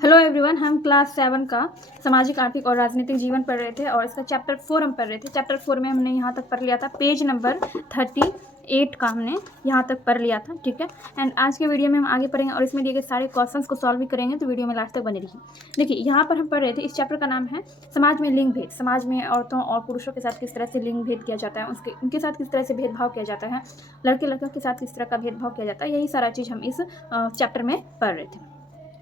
Hello everyone, हम class 7 का सामाजिक आर्थिक और राजनीतिक जीवन पढ़ रहे थे और इसका चैप्टर 4 हम पढ़ रहे थे। चैप्टर 4 में हमने यहाँ तक पढ़ लिया था, पेज नंबर 38 का हमने यहाँ तक पढ़ लिया था। ठीक है, एंड आज के वीडियो में हम आगे पढ़ेंगे और इसमें दिए गए सारे क्वेश्चंस को सॉल्व भी करेंगे, तो वीडियो में लास्ट तक बने रहिए। देखिए, यहाँ पर हम पढ़ रहे थे, इस चैप्टर का नाम है समाज में लिंग भेद। समाज में औरतों और पुरुषों के साथ किस तरह से लिंग भेद किया जाता है, उनके साथ किस तरह से भेदभाव किया जाता है, लड़के लड़कियों के साथ किस तरह का भेदभाव किया जाता है, यही सारा चीज़ हम इस चैप्टर में पढ़ रहे थे।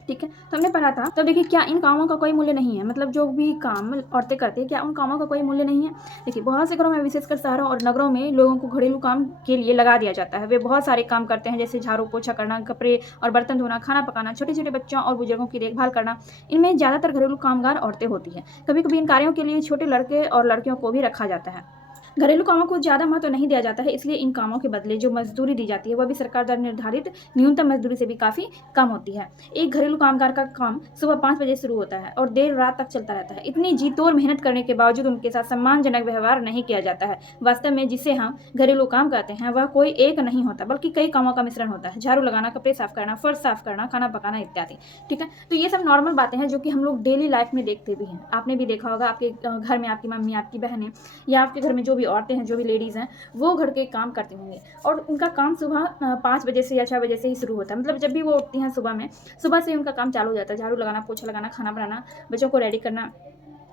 ठीक है, तो हमने पढ़ा था। तो देखिए, क्या इन कामों का कोई मूल्य नहीं है? मतलब जो भी काम औरतें करती हैं, क्या उन कामों का कोई मूल्य नहीं है? देखिए, बहुत से घरों में, विशेषकर शहरों और नगरों में, लोगों को घरेलू काम के लिए लगा दिया जाता है। वे बहुत सारे काम करते हैं, जैसे झाड़ू पोछा करना, कपड़े और बर्तन धोना, खाना पकाना, छोटे छोटे बच्चों और बुजुर्गों की देखभाल करना। इनमें ज़्यादातर घरेलू कामगार औरतें होती हैं। कभी कभी इन कार्यों के लिए छोटे लड़के और लड़कियों को भी रखा जाता है। घरेलू कामों को ज़्यादा महत्व नहीं दिया जाता है, इसलिए इन कामों के बदले जो मजदूरी दी जाती है वह भी सरकार द्वारा निर्धारित न्यूनतम मजदूरी से भी काफ़ी कम होती है। एक घरेलू कामगार का काम सुबह 5 बजे शुरू होता है और देर रात तक चलता रहता है। इतनी जी तोड़ मेहनत करने के बावजूद उनके साथ सम्मानजनक व्यवहार नहीं किया जाता है। वास्तव में जिसे हम घरेलू काम कहते हैं वह कोई एक नहीं होता, बल्कि कई कामों का मिश्रण होता है। झाड़ू लगाना, कपड़े साफ करना, फर्श साफ करना, खाना पकाना इत्यादि। ठीक है, तो ये सब नॉर्मल बातें हैं जो कि हम लोग डेली लाइफ में देखते भी हैं। आपने भी देखा होगा, आपके घर में आपकी मम्मी, आपकी बहनें या आपके घर में जो भी औरतें हैं, जो भी लेडीज़ हैं, वो घर के काम करती होंगी और उनका काम सुबह 5 बजे से या 6 बजे से ही शुरू होता है। मतलब जब भी वो उठती हैं सुबह में, सुबह से ही उनका काम चालू हो जाता है। झाड़ू लगाना, पोछा लगाना, खाना बनाना, बच्चों को रेडी करना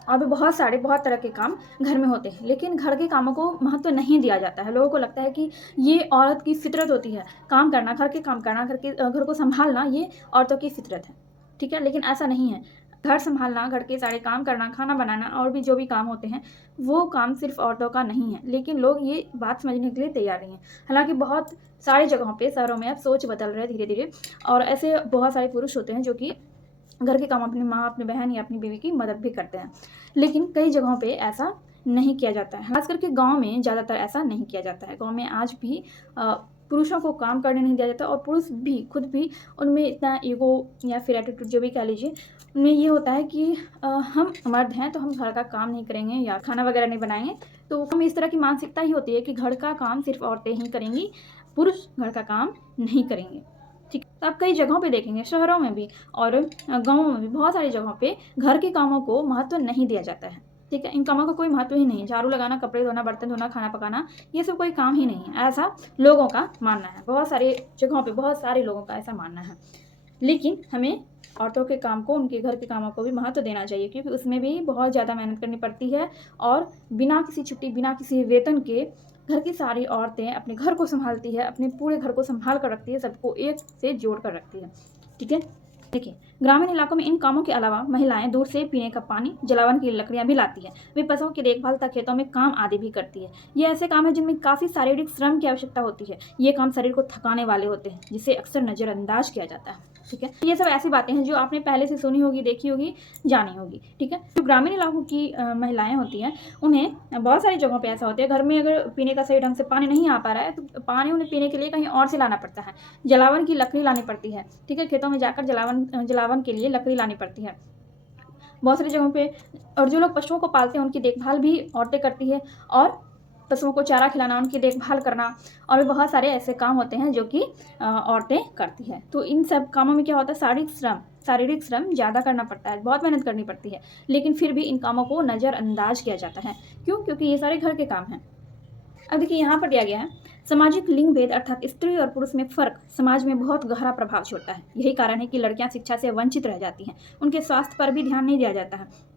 और भी बहुत तरह के काम घर में होते हैं। लेकिन घर के कामों को महत्व नहीं दिया जाता है। लोगों को लगता है कि ये औरत की फितरत होती है, काम करना, घर के काम करना, घर को संभालना, ये औरतों की फितरत है। ठीक है, लेकिन ऐसा नहीं है। घर संभालना, घर के सारे काम करना, खाना बनाना और भी जो भी काम होते हैं, वो काम सिर्फ औरतों का नहीं है। लेकिन लोग ये बात समझने के लिए तैयार नहीं हैं। हालांकि बहुत सारी जगहों पे, शहरों में अब सोच बदल रहे हैं धीरे धीरे, और ऐसे बहुत सारे पुरुष होते हैं जो कि घर के काम अपनी माँ, अपनी बहन या अपनी बीवी की मदद भी करते हैं। लेकिन कई जगहों पे ऐसा नहीं किया जाता है। खास करके गांव में ज़्यादातर ऐसा नहीं किया जाता है। गांव में आज भी पुरुषों को काम करने नहीं दिया जाता और पुरुष भी खुद भी उनमें इतना ईगो या फिर एटीट्यूड जो भी कह लीजिए, उनमें ये होता है कि हम मर्द हैं तो हम घर का काम नहीं करेंगे या खाना वगैरह नहीं बनाएंगे। तो हम इस तरह की मानसिकता ही होती है कि घर का काम सिर्फ औरतें ही करेंगी, पुरुष घर का काम नहीं करेंगे। ठीक, तो आप कई जगहों पे देखेंगे, शहरों में भी और गाँवों में भी, बहुत सारी जगहों पे घर के कामों को महत्व नहीं दिया जाता है। ठीक है, इन कामों का कोई महत्व ही नहीं है। झाड़ू लगाना, कपड़े धोना, बर्तन धोना, खाना पकाना, ये सब कोई काम ही नहीं है, ऐसा लोगों का मानना है। बहुत सारे जगहों पे बहुत सारे लोगों का ऐसा मानना है। लेकिन हमें औरतों के काम को, उनके घर के कामों को भी महत्व देना चाहिए, क्योंकि उसमें भी बहुत ज़्यादा मेहनत करनी पड़ती है और बिना किसी छुट्टी, बिना किसी वेतन के घर की सारी औरतें अपने घर को संभालती है, अपने पूरे घर को संभाल कर रखती है, सबको एक से जोड़ कर रखती है। ठीक है, देखिए, ग्रामीण इलाकों में इन कामों के अलावा महिलाएं दूर से पीने का पानी, जलावन की लकड़ियां भी लाती हैं। वे पशुओं की देखभाल तथा खेतों में काम आदि भी करती है। ये ऐसे काम है जिनमें काफ़ी शारीरिक श्रम की आवश्यकता होती है। ये काम शरीर को थकाने वाले होते हैं, जिसे अक्सर नज़रअंदाज किया जाता है। ठीक है, ये सब ऐसी बातें हैं जो आपने पहले से सुनी होगी, देखी होगी, जानी होगी। ठीक है, जो ग्रामीण इलाकों की महिलाएं होती हैं, उन्हें बहुत सारी जगहों पे ऐसा होता है, घर में अगर पीने का सही ढंग से पानी नहीं आ पा रहा है तो पानी उन्हें पीने के लिए कहीं और से लाना पड़ता है। जलावन की लकड़ी लानी पड़ती है। ठीक है, खेतों में जाकर जलावन के लिए लकड़ी लानी पड़ती है बहुत सारी जगहों पे। और जो लोग पशुओं को पालते हैं, उनकी देखभाल भी औरतें करती है, और पशुओं को चारा खिलाना, उनकी देखभाल करना और भी बहुत सारे ऐसे काम होते हैं जो कि औरतें करती हैं। तो इन सब कामों में क्या होता है, शारीरिक श्रम ज़्यादा करना पड़ता है, बहुत मेहनत करनी पड़ती है। लेकिन फिर भी इन कामों को नज़रअंदाज किया जाता है। क्यों? क्योंकि ये सारे घर के काम हैं। अब देखिए, यहाँ पर दिया गया है, सामाजिक लिंग भेद अर्थात स्त्री और पुरुष में फर्क समाज में बहुत गहरा प्रभाव छोड़ता है। यही कारण है कि लड़कियां शिक्षा से वंचित रह जाती हैं। उनके स्वास्थ्य पर भी ध्यान नहीं दिया जाता है।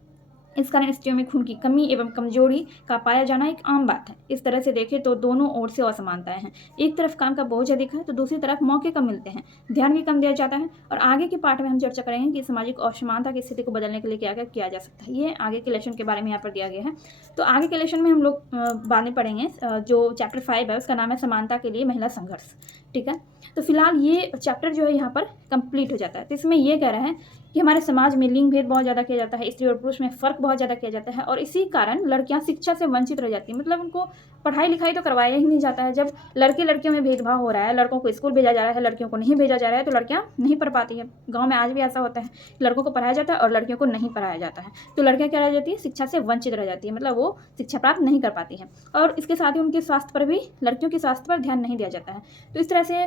इस कारण स्त्रियों में खून की कमी एवं कमजोरी का पाया जाना एक आम बात है। इस तरह से देखें तो दोनों ओर से असमानताएं हैं। एक तरफ काम का बोझ अधिक है तो दूसरी तरफ मौके कम मिलते हैं, ध्यान भी कम दिया जाता है। और आगे के पार्ट में हम चर्चा करेंगे कि सामाजिक असमानता की स्थिति को बदलने के लिए क्या क्या किया जा सकता है। ये आगे के लेसन के बारे में यहाँ पर दिया गया है। तो आगे के लेसन में हम लोग बाद में पढ़ेंगे। जो चैप्टर 5 है उसका नाम है समानता के लिए महिला संघर्ष। ठीक है, तो फिलहाल ये चैप्टर जो है यहाँ पर कंप्लीट हो जाता है। तो इसमें ये कह रहा है कि हमारे समाज में लिंग भेद बहुत ज़्यादा किया जाता है, स्त्री और पुरुष में फ़र्क बहुत ज़्यादा किया जाता है और इसी कारण लड़कियां शिक्षा से वंचित रह जाती हैं। मतलब उनको पढ़ाई लिखाई तो करवाया ही नहीं जाता है। जब लड़के लड़कियों में भेदभाव हो रहा है, लड़कों को स्कूल भेजा जा रहा है, लड़कियों को नहीं भेजा जा रहा है, तो लड़कियां नहीं पढ़ पाती है। गाँव में आज भी ऐसा होता है, लड़कों को पढ़ाया जाता है और लड़कियों को नहीं पढ़ाया जाता है। तो लड़कियाँ क्या रह जाती है, शिक्षा से वंचित रह जाती है, मतलब वो शिक्षा प्राप्त नहीं कर पाती हैं। और इसके साथ ही उनके स्वास्थ्य पर भी, लड़कियों के स्वास्थ्य पर ध्यान नहीं दिया जाता है। तो इस तरह से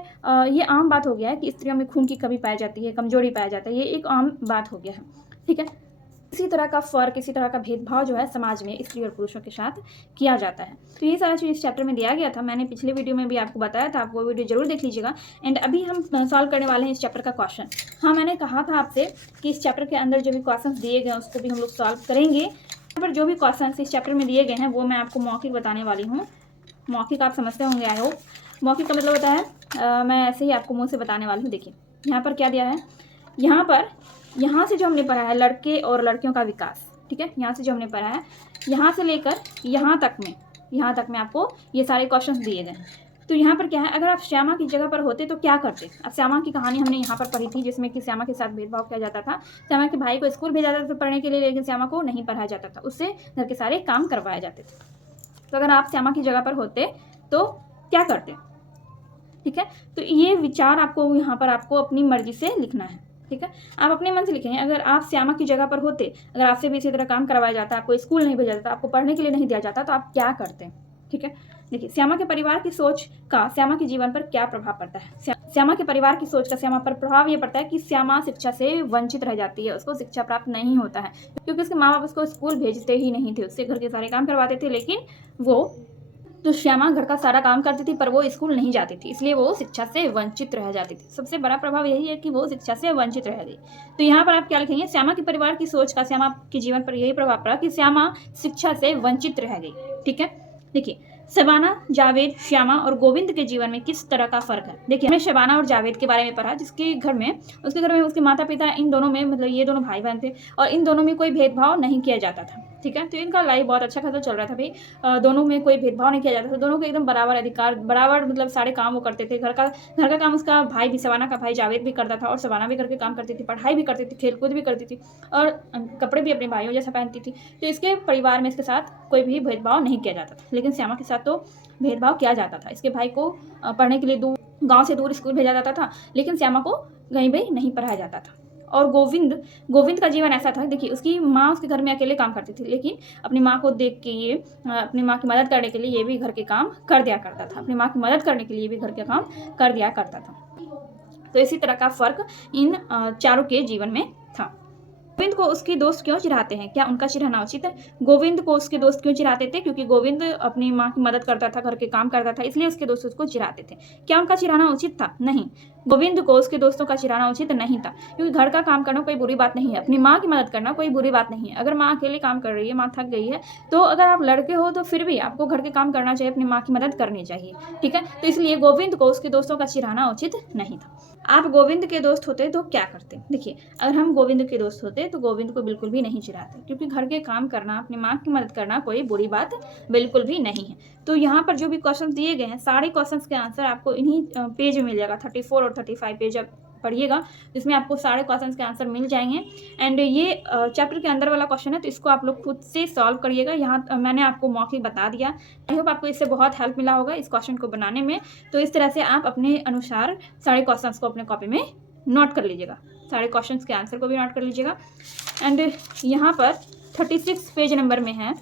ये आम बात हो गया है कि स्त्रियों में खून की कमी पाई जाती है, कमजोरी पाया जाता है। ये एक आम आम बात हो गया है, ठीक है। इसी तरह का फ़र्क, इसी तरह का भेदभाव जो है समाज में स्त्री और पुरुषों के साथ किया जाता है। तो ये सारा चीज़ इस चैप्टर में दिया गया था। मैंने पिछले वीडियो में भी आपको बताया था, आप वो वीडियो ज़रूर देख लीजिएगा। एंड अभी हम सॉल्व करने वाले हैं इस चैप्टर का क्वेश्चन। हाँ, मैंने कहा था आपसे कि इस चैप्टर के अंदर जो भी क्वेश्चन दिए गए हैं उसको भी हम लोग सॉल्व करेंगे। यहाँ पर जो भी क्वेश्चन इस चैप्टर में दिए गए हैं वो मैं आपको मौखिक बताने वाली हूँ। मौखिक आप समझते होंगे, आई होप। मौखिक का मतलब होता है मैं ऐसे ही आपको मुँह से बताने वाली हूँ। देखिए यहाँ पर क्या दिया है, यहाँ से जो हमने पढ़ा है लड़के और लड़कियों का विकास, ठीक है। यहाँ से जो हमने पढ़ा है, यहाँ से लेकर यहाँ तक में आपको ये सारे क्वेश्चंस दिए गए हैं। तो यहाँ पर क्या है, अगर आप श्यामा की जगह पर होते तो क्या करते। अब श्यामा की कहानी हमने यहाँ पर पढ़ी थी, जिसमें कि श्यामा के साथ भेदभाव किया जाता था। श्यामा के भाई को स्कूल भेजा जाता था पढ़ने के लिए, लेकिन श्यामा को नहीं पढ़ाया जाता था, उससे घर के सारे काम करवाए जाते थे। तो अगर आप श्यामा की जगह पर होते तो क्या करते, ठीक है। तो ये विचार आपको यहाँ पर आपको अपनी मर्जी से लिखना है, ठीक है। आप अपने मन से लिखेंगे, अगर आप श्यामा की जगह पर होते, अगर आपसे भी इसी तरह काम करवाया जाता, आपको स्कूल नहीं भेजा जाता, आपको पढ़ने के लिए नहीं दिया जाता, तो आप क्या करते, ठीक है। देखिए श्यामा के परिवार की सोच का श्यामा के जीवन पर क्या प्रभाव पड़ता है। श्यामा के परिवार की सोच का श्यामा पर प्रभाव ये पड़ता है कि श्यामा शिक्षा से वंचित रह जाती है, उसको शिक्षा प्राप्त नहीं होता है, क्योंकि उसके माँ बाप उसको स्कूल भेजते ही नहीं थे, उससे घर के सारे काम करवाते थे, लेकिन वो तो श्यामा घर का सारा काम करती थी पर वो स्कूल नहीं जाती थी, इसलिए वो शिक्षा से वंचित रह जाती थी। सबसे बड़ा प्रभाव यही है कि वो शिक्षा से वंचित रह गई। तो यहाँ पर आप क्या लिखेंगे, श्यामा के परिवार की सोच का श्यामा के जीवन पर यही प्रभाव पड़ा कि श्यामा शिक्षा से वंचित रह गई, ठीक है। देखिए शबाना, जावेद, श्यामा और गोविंद के जीवन में किस तरह का फर्क है। देखिए हमने शबाना और जावेद के बारे में पढ़ा, जिसके घर में उसके माता पिता, इन दोनों में मतलब ये दोनों भाई बहन थे और इन दोनों में कोई भेदभाव नहीं किया जाता था, ठीक है। तो इनका लाइफ बहुत अच्छा खासा चल रहा था भाई, दोनों में कोई भेदभाव नहीं किया जाता था, दोनों को एकदम बराबर अधिकार, बराबर मतलब सारे काम वो करते थे। घर का काम उसका भाई भी, शबाना का भाई जावेद भी करता था और शबाना भी घर के काम करती थी, पढ़ाई भी करती थी, खेलकूद भी करती थी और कपड़े भी अपने भाइयों जैसा पहनती थी। तो इसके परिवार में इसके साथ कोई भी भेदभाव नहीं किया जाता था, लेकिन श्यामा के साथ तो भेदभाव किया जाता था। इसके भाई को पढ़ने के लिए गांव से दूर स्कूल भेजा जाता था, लेकिन श्यामा को कहीं भी नहीं पढ़ाया जाता था। और गोविंद का जीवन ऐसा था, देखिए उसकी माँ उसके घर में अकेले काम करती थी, लेकिन अपनी माँ को देख के ये अपनी माँ की मदद करने के लिए ये भी घर के काम कर दिया करता था, अपनी माँ की मदद करने के लिए भी घर के काम कर दिया करता था। तो इसी तरह का फर्क इन चारों के जीवन में था। गोविंद को उसके दोस्त क्यों चिढ़ाते हैं, क्या उनका चिढ़ाना उचित है। गोविंद को उसके दोस्त क्यों चिढ़ाते थे, क्योंकि गोविंद अपनी माँ की मदद करता था, घर के काम करता था, इसलिए उसके दोस्त उसको चिढ़ाते थे। क्या उनका चिढ़ाना उचित था, नहीं। गोविंद को उसके दोस्तों का चिढ़ाना उचित नहीं था, क्योंकि घर का काम करना कोई बुरी बात नहीं है, अपनी माँ की मदद करना कोई बुरी बात नहीं है। अगर माँ अकेले काम कर रही है, माँ थक गई है, तो अगर आप लड़के हो तो फिर भी आपको घर के काम करना चाहिए, अपनी माँ की मदद करनी चाहिए, ठीक है। तो इसलिए गोविंद को उसके दोस्तों का चिढ़ाना उचित नहीं था। आप गोविंद के दोस्त होते तो क्या करते। देखिए अगर हम गोविंद के दोस्त होते तो गोविंद को बिल्कुल भी नहीं चिढ़ाते, क्योंकि घर के काम करना, अपनी माँ की मदद करना कोई बुरी बात बिल्कुल भी नहीं है। तो यहाँ पर जो भी क्वेश्चन दिए गए हैं, सारे क्वेश्चंस के आंसर आपको इन्हीं पेज में मिल जाएगा। 34 और 35 पेज आप पढ़िएगा, जिसमें आपको सारे क्वेश्चंस के आंसर मिल जाएंगे। एंड ये चैप्टर के अंदर वाला क्वेश्चन है, तो इसको आप लोग खुद से सॉल्व करिएगा। यहाँ मैंने आपको मौखिक बता दिया। आई होप आपको इससे बहुत हेल्प मिला होगा इस क्वेश्चन को बनाने में। तो इस तरह से आप अपने अनुसार सारे क्वेश्चंस को अपने कॉपी में नोट कर लीजिएगा, सारे क्वेश्चंस के आंसर को भी नोट कर लीजिएगा। एंड यहाँ पर 36 पेज नंबर में है,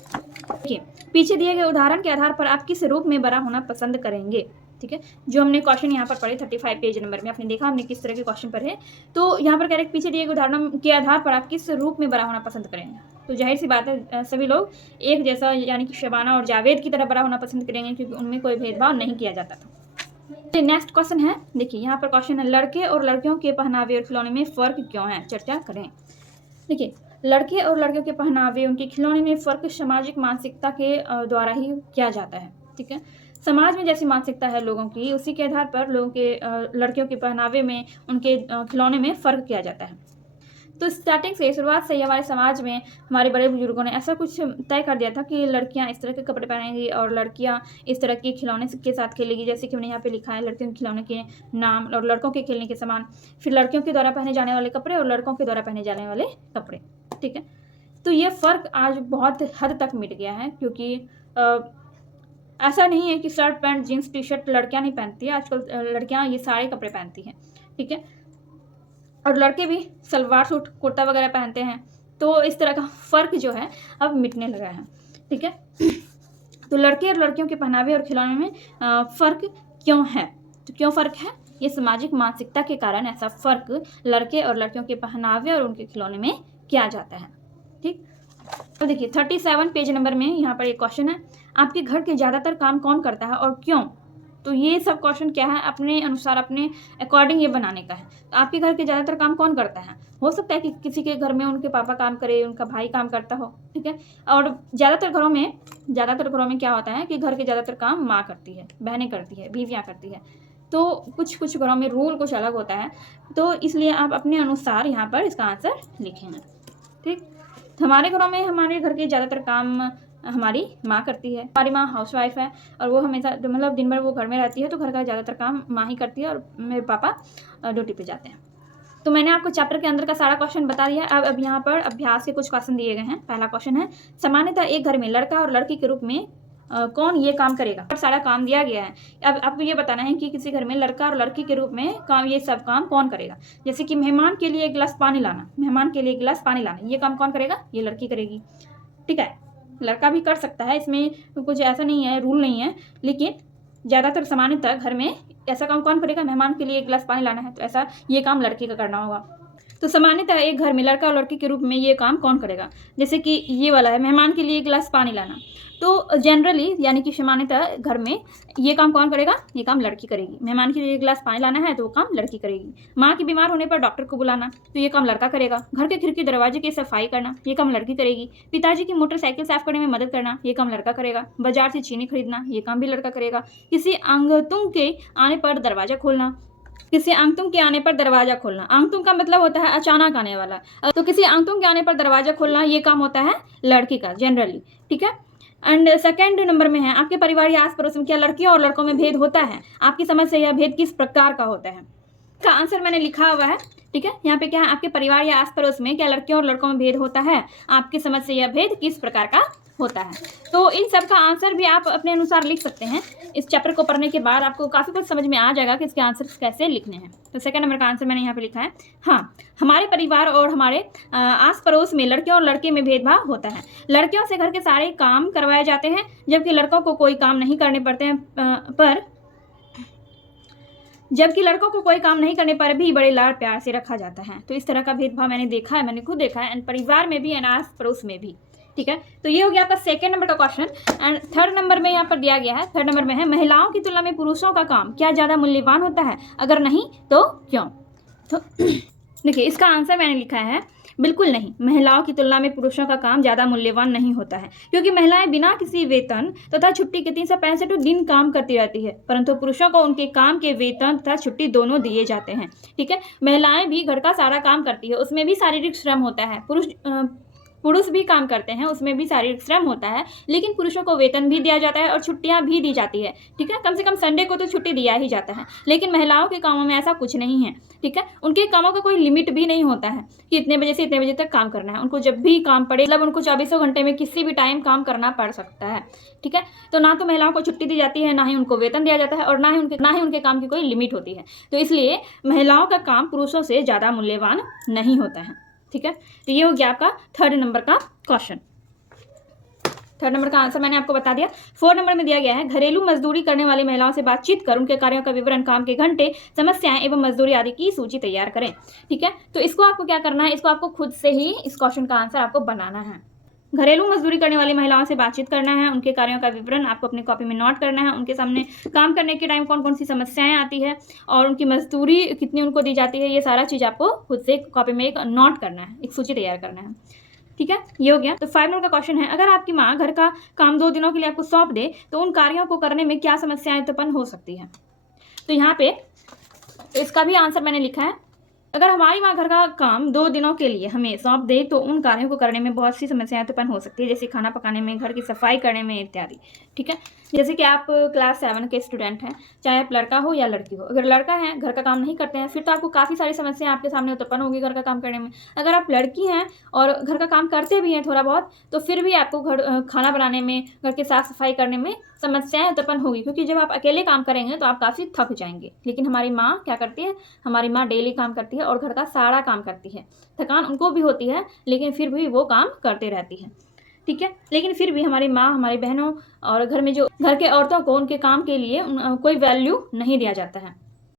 देखिए पीछे दिए गए उदाहरण के आधार पर आप किस रूप में बड़ा होना पसंद करेंगे, ठीक है। जो हमने क्वेश्चन यहाँ पर पढ़े 35 पेज नंबर में, आपने देखा हमने किस तरह के क्वेश्चन पढ़े। तो यहाँ पर कह रहे हैं पीछे दिए गए उदाहरण के आधार पर आप किस रूप में बड़ा होना पसंद करेंगे। तो जाहिर सी बात है सभी लोग एक जैसा, यानी कि शबाना और जावेद की तरह बड़ा होना पसंद करेंगे, क्योंकि उनमें कोई भेदभाव नहीं किया जाता था। नेक्स्ट क्वेश्चन है, देखिए यहाँ पर क्वेश्चन है, लड़के और लड़कियों के पहनावे और खिलौने में फ़र्क क्यों है, चर्चा करें। देखिए लड़के और लड़कियों के पहनावे, उनके खिलौने में फ़र्क सामाजिक मानसिकता के द्वारा ही किया जाता है, ठीक है। समाज में जैसी मानसिकता है लोगों की, उसी के आधार पर लोगों के लड़कियों के पहनावे में, उनके खिलौने में फ़र्क किया जाता है। तो स्टार्टिंग से, शुरुआत से ही हमारे समाज में हमारे बड़े बुजुर्गों ने ऐसा कुछ तय कर दिया था कि लड़कियां इस तरह के कपड़े पहनेंगी और लड़कियां इस तरह के खिलौने के साथ खेलेगी। जैसे कि हमने यहाँ पे लिखा है लड़कियों के खिलौने के नाम और लड़कों के खेलने के सामान, फिर लड़कियों के द्वारा पहने जाने वाले कपड़े और लड़कों के द्वारा पहने जाने वाले कपड़े, ठीक है। तो ये फ़र्क आज बहुत हद तक मिट गया है, क्योंकि ऐसा नहीं है कि shirt pant jeans T shirt लड़कियां नहीं पहनती है, आजकल लड़कियां ये सारे कपड़े पहनती हैं, ठीक है। और लड़के भी सलवार सूट कुर्ता वगैरह पहनते हैं। तो इस तरह का फ़र्क जो है अब मिटने लगा है, ठीक है। तो लड़के और लड़कियों के पहनावे और खिलौने में फ़र्क क्यों है, तो क्यों फ़र्क है ये सामाजिक मानसिकता के कारण ऐसा फ़र्क लड़के और लड़कियों के पहनावे और उनके खिलौने में किया जाता है। ठीक, तो देखिए 37 पेज नंबर में यहाँ पर एक क्वेश्चन है, आपके घर के ज़्यादातर काम कौन करता है और क्यों? तो ये सब क्वेश्चन क्या है, अपने अनुसार अपने अकॉर्डिंग ये बनाने का है। तो आपके घर के ज़्यादातर काम कौन करता है? हो सकता है कि किसी के घर में उनके पापा काम करे, उनका भाई काम करता हो, ठीक है। और ज़्यादातर घरों में क्या होता है कि घर के ज़्यादातर काम माँ करती है, बहनें करती है, बीवियाँ करती है। तो कुछ घरों में रूल कुछ अलग होता है, तो इसलिए आप अपने अनुसार यहाँ पर इसका आंसर लिखेंगे। ठीक, हमारे घरों में हमारे घर के ज़्यादातर काम हमारी माँ करती है। हमारी माँ हाउसवाइफ है और वो हमेशा मतलब दिन भर वो घर में रहती है, तो घर का ज़्यादातर काम माँ ही करती है और मेरे पापा ड्यूटी पे जाते हैं। तो मैंने आपको चैप्टर के अंदर का सारा क्वेश्चन बता दिया। अब यहाँ पर अभ्यास के कुछ क्वेश्चन दिए गए हैं। पहला क्वेश्चन है, सामान्यतः एक घर में लड़का और लड़की के रूप में कौन ये काम करेगा? और सारा काम दिया गया है। अब आपको ये बताना है कि किसी घर में लड़का और लड़की के रूप में काम, ये सब काम कौन करेगा? जैसे कि मेहमान के लिए एक गिलास पानी लाना, ये काम कौन करेगा? ये लड़की करेगी, ठीक है। लड़का भी कर सकता है, इसमें कुछ ऐसा नहीं है, रूल नहीं है, लेकिन ज़्यादातर सामान्यतः घर में ऐसा काम कौन करेगा? मेहमान के लिए एक गिलास पानी लाना है, तो ऐसा ये काम लड़की का करना होगा। तो सामान्यतः एक घर में लड़का और लड़की के रूप में ये काम कौन करेगा? जैसे कि ये वाला है, मेहमान के लिए एक गिलास पानी लाना, तो जनरली यानी कि सामान्यतः घर में ये काम कौन करेगा? ये काम लड़की करेगी। मेहमान के लिए एक गिलास पानी लाना है तो वो काम लड़की करेगी। माँ के बीमार होने पर डॉक्टर को बुलाना, तो ये काम लड़का करेगा। घर के खिड़की दरवाजे की सफाई करना, ये काम लड़की करेगी। पिताजी की मोटरसाइकिल साफ करने में मदद करना, ये काम लड़का करेगा। बाजार से चीनी खरीदना, ये काम भी लड़का करेगा। किसी आगंतुक के आने पर दरवाजा खोलना, आगंतुक का मतलब होता है अचानक आने वाला, तो किसी आगंतुक के आने पर दरवाजा खोलना ये काम होता है लड़की का जनरली, ठीक है। एंड सेकेंड नंबर में है, आपके परिवार या आस पड़ोस में क्या लड़कियों और लड़कों में भेद होता है? आपकी समझ से यह भेद किस प्रकार का होता है? इसका आंसर मैंने लिखा हुआ है, ठीक है। यहाँ पे क्या है, आपके परिवार या आस पड़ोस में क्या लड़कियों और लड़कों में भेद होता है? आपकी समझ से यह भेद किस प्रकार का होता है? तो इन सब का आंसर भी आप अपने अनुसार लिख सकते हैं। इस चैप्टर को पढ़ने के बाद आपको काफ़ी कुछ समझ में आ जाएगा कि इसके आंसर कैसे लिखने हैं। तो सेकंड नंबर का आंसर मैंने यहाँ पे लिखा है, हाँ, हमारे परिवार और हमारे आस पड़ोस में लड़कियों और लड़के में भेदभाव होता है। लड़कियों से घर के सारे काम करवाए जाते हैं, जबकि लड़कों को कोई काम नहीं करने पड़ते हैं, जबकि लड़कों को कोई काम नहीं करने पर भी बड़े लाड़ प्यार से रखा जाता है। तो इस तरह का भेदभाव मैंने देखा है, मैंने खुद देखा है, एंड परिवार में भी एंड आस पड़ोस में भी, ठीक है। तो ये हो गया आपका सेकंड नंबर का क्वेश्चन। एंड थर्ड नंबर में यहाँ पर दिया गया है, थर्ड नंबर में है, महिलाओं की तुलना में पुरुषों का काम क्या ज़्यादा मूल्यवान होता है? अगर नहीं तो क्यों? तो देखिए इसका आंसर मैंने लिखा है, बिल्कुल नहीं, महिलाओं की तुलना में पुरुषों का काम ज़्यादा मूल्यवान नहीं होता है, क्योंकि महिलाएं बिना किसी वेतन तथा छुट्टी के 365 दिन काम करती रहती है, परंतु पुरुषों को उनके काम के वेतन तथा छुट्टी दोनों दिए जाते हैं, ठीक है। महिलाएं भी घर का सारा काम करती है, उसमें भी शारीरिक श्रम होता है। पुरुष भी काम करते हैं, उसमें भी शारीरिक श्रम होता है, लेकिन पुरुषों को वेतन भी दिया जाता है और छुट्टियां भी दी जाती है, ठीक है। कम से कम संडे को तो छुट्टी दिया ही जाता है, लेकिन महिलाओं के कामों में ऐसा कुछ नहीं है, ठीक है। उनके कामों का कोई लिमिट भी नहीं होता है कि इतने बजे से इतने बजे तक काम करना है। उनको जब भी काम पड़े, मतलब उनको 24 घंटे में किसी भी टाइम काम करना पड़ सकता है, ठीक है। तो ना तो महिलाओं को छुट्टी दी जाती है, ना ही उनको वेतन दिया जाता है, और ना ही उनके काम की कोई लिमिट होती है। तो इसलिए महिलाओं का काम पुरुषों से ज़्यादा मूल्यवान नहीं होता है, ठीक है। तो ये हो गया आपका थर्ड नंबर का क्वेश्चन। थर्ड नंबर का आंसर मैंने आपको बता दिया। फोर्थ नंबर में दिया गया है, घरेलू मजदूरी करने वाली महिलाओं से बातचीत कर उनके कार्यों का विवरण, काम के घंटे, समस्याएं एवं मजदूरी आदि की सूची तैयार करें, ठीक है। तो इसको आपको क्या करना है, इसको आपको खुद से ही इस क्वेश्चन का आंसर आपको बनाना है। घरेलू मजदूरी करने वाली महिलाओं से बातचीत करना है, उनके कार्यों का विवरण आपको अपनी कॉपी में नोट करना है, उनके सामने काम करने के टाइम कौन कौन सी समस्याएं आती है और उनकी मजदूरी कितनी उनको दी जाती है, ये सारा चीज़ आपको खुद से कॉपी में एक नोट करना है, एक सूची तैयार करना है, ठीक है। ये हो गया। तो 5 नंबर का क्वेश्चन है, अगर आपकी माँ घर का काम 2 दिनों के लिए आपको सौंप दे तो उन कार्यों को करने में क्या समस्याएं उत्पन्न हो सकती है? तो यहाँ पे इसका भी आंसर मैंने लिखा है, अगर हमारी माँ घर का काम 2 दिनों के लिए हमें सौंप दे तो उन कार्यों को करने में बहुत सी समस्याएं उत्पन्न हो सकती है, जैसे खाना पकाने में, घर की सफाई करने में इत्यादि, ठीक है। जैसे कि आप क्लास 7 के स्टूडेंट हैं, चाहे आप लड़का हो या लड़की हो, अगर लड़का है घर का काम नहीं करते हैं फिर तो आपको काफ़ी सारी समस्याएं आपके सामने उत्पन्न होगी घर का काम करने में। अगर आप लड़की हैं और घर का काम करते भी हैं थोड़ा बहुत, तो फिर भी आपको खाना बनाने में, घर की साफ़ सफाई करने में समस्याएं उत्पन्न होगी, क्योंकि जब आप अकेले काम करेंगे तो आप काफ़ी थक जाएंगे। लेकिन हमारी माँ क्या करती है, हमारी माँ डेली काम करती है और घर का सारा काम करती है, थकान उनको भी होती है लेकिन फिर भी वो काम करते रहती है, ठीक है। लेकिन फिर भी हमारी माँ, हमारी बहनों और घर में जो घर के औरतों को उनके काम के लिए कोई वैल्यू नहीं दिया जाता है।